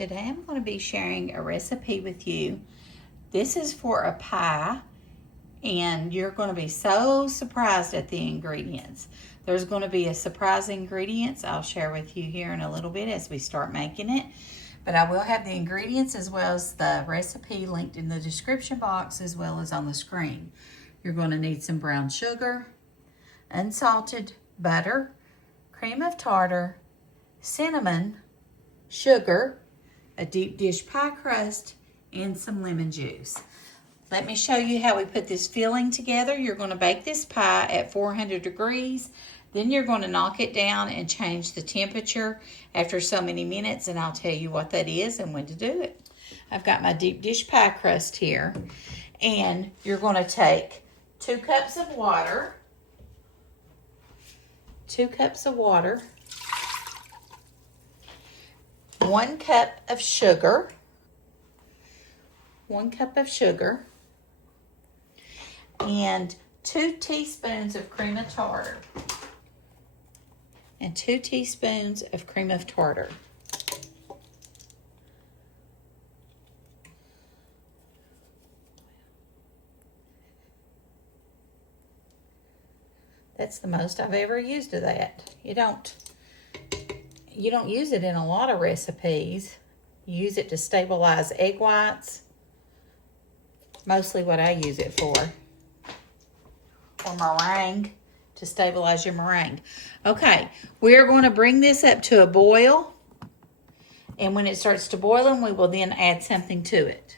Today I'm going to be sharing a recipe with you. This is for a pie, and you're going to be so surprised at the ingredients. There's going to be a surprise ingredients I'll share with you here in a little bit as we start making it. But I will have the ingredients as well as the recipe linked in the description box as well as on the screen. You're going to need some brown sugar, unsalted butter, cream of tartar, cinnamon, sugar, a deep dish pie crust, and some lemon juice. Let me show you how we put this filling together. You're going to bake this pie at 400 degrees. Then you're going to knock it down and change the temperature after so many minutes, and I'll tell you what that is and when to do it. I've got my deep dish pie crust here, and you're going to take 2 cups of water, 2 cups of water, 1 cup of sugar, 1 cup of sugar, and 2 teaspoons of cream of tartar. And 2 teaspoons of cream of tartar. That's the most I've ever used of that. You don't use it in a lot of recipes. You use it to stabilize egg whites. Mostly what I use it for. Or meringue, to stabilize your meringue. Okay, we're going to bring this up to a boil. And when it starts to boil, we will then add something to it.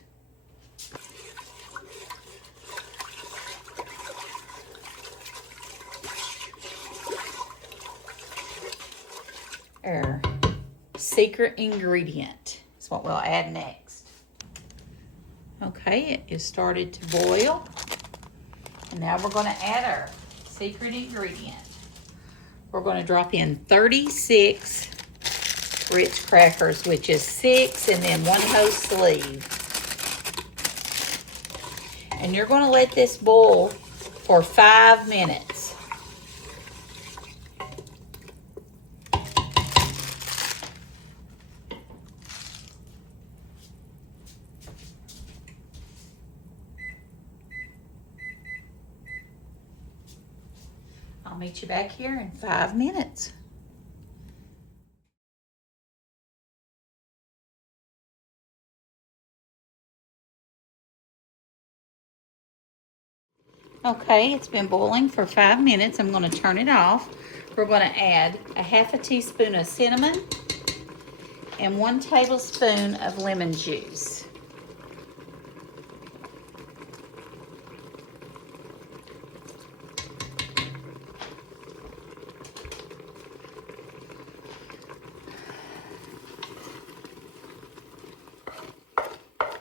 Our secret ingredient is what we'll add next. Okay, it is started to boil. And now we're going to add our secret ingredient. We're going to drop in 36 Ritz Crackers, which is 6 and then 1 whole sleeve. And you're going to let this boil for 5 minutes. I'll meet you back here in 5 minutes. Okay, it's been boiling for 5 minutes. I'm going to turn it off. We're going to add a half a teaspoon of cinnamon and 1 tablespoon of lemon juice.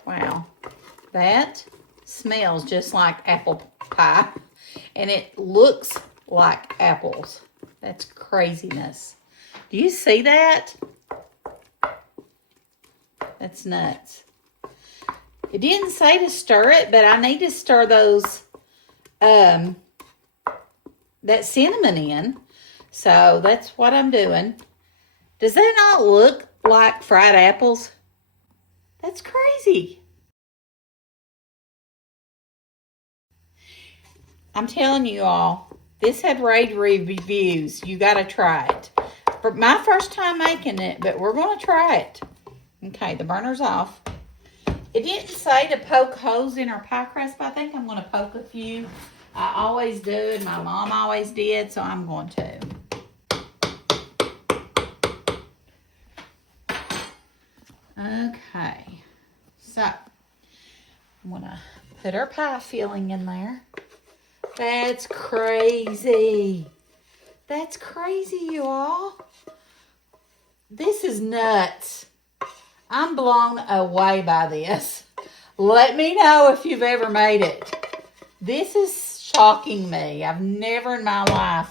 Wow, that smells just like apple pie, and it looks like apples. That's craziness. Do you see that? That's nuts. It didn't say to stir it, but I need to stir those, that cinnamon in. So that's what I'm doing. Does that not look like fried apples? That's crazy. I'm telling you all, this had rave reviews. You got to try it. For my first time making it, but we're going to try it. Okay, the burner's off. It didn't say to poke holes in our pie crust, but I think I'm going to poke a few. I always do, and my mom always did, so I'm going to. Okay, so I'm going to put our pie filling in there. That's crazy. That's crazy, you all. This is nuts. I'm blown away by this. Let me know if you've ever made it. This is shocking me. I've never in my life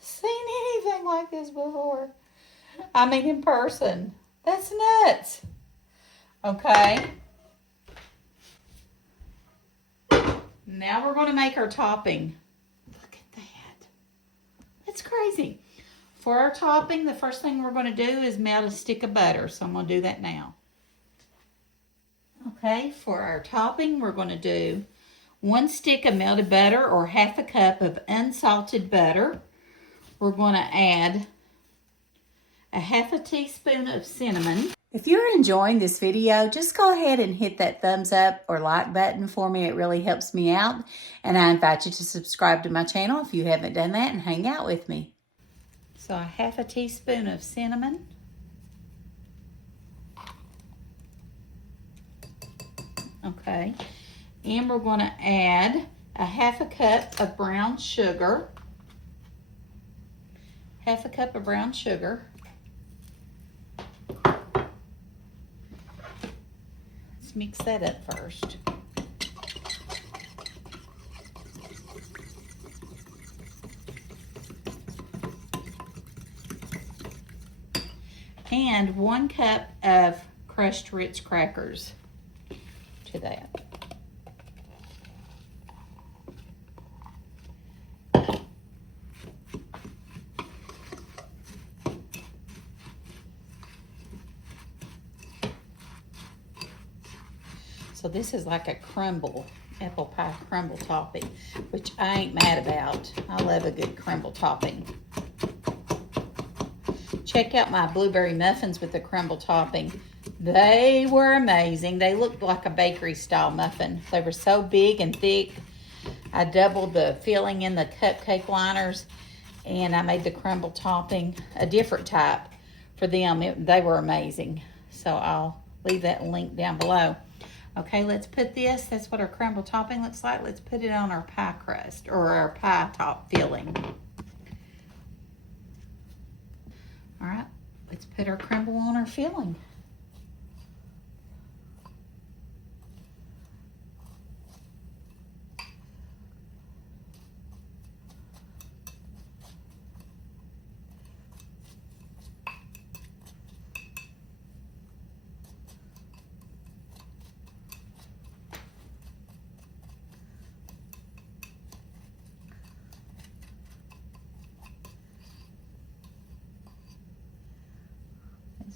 seen anything like this before. I mean, in person. That's nuts. Okay. Now we're going to make our topping. Look at that. That's crazy. For our topping, the first thing we're going to do is melt a stick of butter. So I'm going to do that now. Okay, for our topping, we're going to do 1 stick of melted butter or half a cup of unsalted butter. We're going to add a half a teaspoon of cinnamon. If you're enjoying this video, just go ahead and hit that thumbs up or like button for me. It really helps me out. And I invite you to subscribe to my channel if you haven't done that and hang out with me. So a half a teaspoon of cinnamon. Okay. And we're going to add a half a cup of brown sugar. Half a cup of brown sugar. Let's mix that up first. And 1 cup of crushed Ritz Crackers to that. So this is like a apple pie crumble topping, which I ain't mad about. I love a good crumble topping. Check out my blueberry muffins with the crumble topping. They were amazing. They looked like a bakery style muffin. They were so big and thick. I doubled the filling in the cupcake liners, and I made the crumble topping a different type for them. They were amazing. So I'll leave that link down below. Okay, let's put this. That's what our crumble topping looks like. Let's put it on our pie crust or our pie top filling. All right, let's put our crumble on our filling.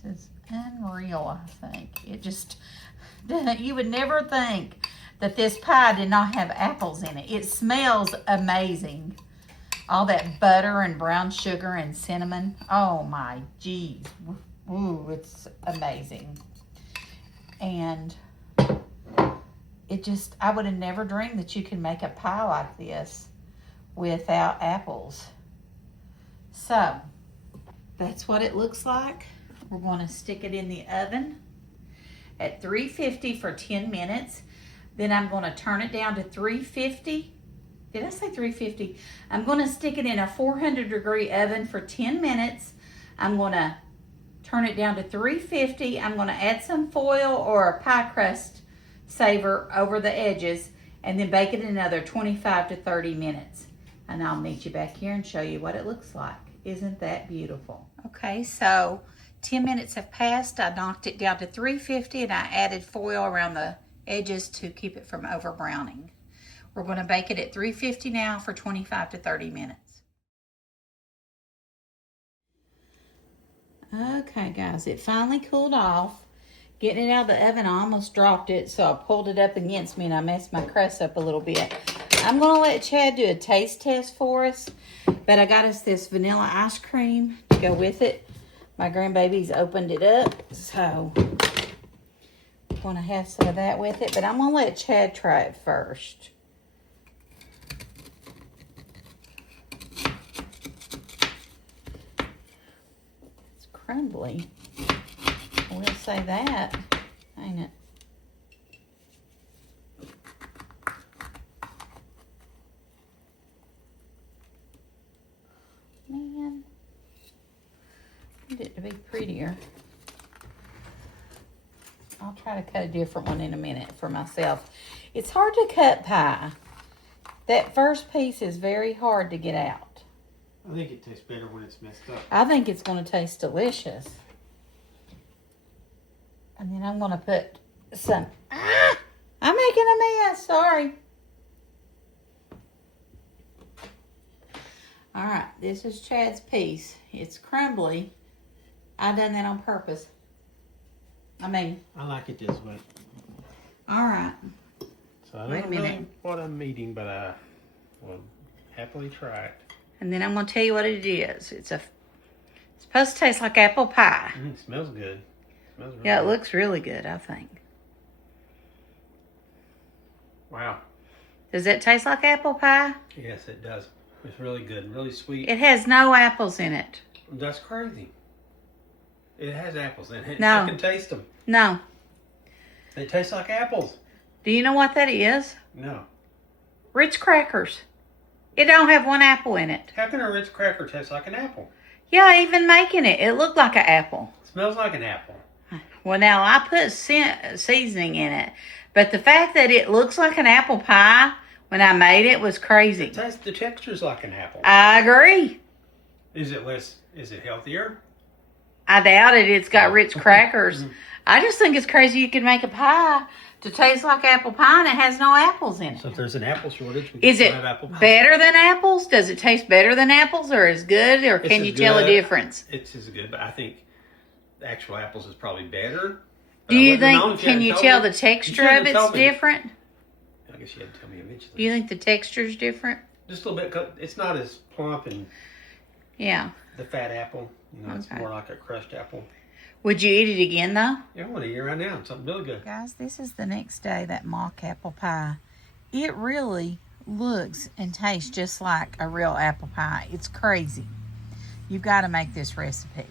This is unreal, I think. It just, you would never think that this pie did not have apples in it. It smells amazing. All that butter and brown sugar and cinnamon. Oh my geez. Ooh, it's amazing. And it just, I would have never dreamed that you could make a pie like this without apples. So, that's what it looks like. We're going to stick it in the oven at 350 for 10 minutes. Then I'm going to turn it down to 350. Did I say 350? I'm going to stick it in a 400-degree oven for 10 minutes. I'm going to turn it down to 350. I'm going to add some foil or a pie crust saver over the edges and then bake it another 25 to 30 minutes. And I'll meet you back here and show you what it looks like. Isn't that beautiful? Okay, so 10 minutes have passed. I knocked it down to 350 and I added foil around the edges to keep it from over browning. We're going to bake it at 350 now for 25 to 30 minutes. Okay guys, it finally cooled off. Getting it out of the oven, I almost dropped it, so I pulled it up against me and I messed my crust up a little bit. I'm going to let Chad do a taste test for us, but I got us this vanilla ice cream to go with it. My grandbabies opened it up, so I'm going to have some of that with it, but I'm going to let Chad try it first. It's crumbly. We'll say that, ain't it? Man, I need it to be prettier. I'll try to cut a different one in a minute for myself. It's hard to cut pie. That first piece is very hard to get out. I think it tastes better when it's messed up. I think it's going to taste delicious. And then I'm going to put some... I'm making a mess. Sorry. All right, this is Chad's piece. It's crumbly. I done that on purpose. I like it this way. All right. So I Wait a don't minute. know what I'm eating, but I will happily try it. And then I'm going to tell you what it is. It's supposed to taste like apple pie. It smells good. Smells really Yeah, it good. looks really good, I think. Wow. Does it taste like apple pie? Yes, it does. It's really good. Really sweet. It has no apples in it. That's crazy. It has apples in it. No. I can taste them. No. They taste like apples. Do you know what that is? No. Ritz Crackers. It don't have one apple in it. How can a Ritz cracker taste like an apple? Yeah, even making it, it looked like an apple. It smells like an apple. Well, now I put seasoning in it, but the fact that it looks like an apple pie when I made it was crazy. The texture's like an apple. I agree. Is it healthier? I doubt it. It's got Ritz Crackers. I just think it's crazy you can make a pie to taste like apple pie and it has no apples in it. So if there's an apple shortage, we Is can it have apple pie. better than apples? Does it taste better than apples or as good? Or can you tell a difference? It's as good, but I think the actual apples is probably better. Do you think, can you tell the texture of it's different? I guess you had to tell me eventually. Do you think the texture's different? Just a little bit. It's not as plump and Yeah. the fat apple. You know, it's Okay. more like a crushed apple. Would you eat it again though? Yeah, I want to eat it right now. It's something really good. Guys, this is the next day that mock apple pie. It really looks and tastes just like a real apple pie. It's crazy. You've got to make this recipe.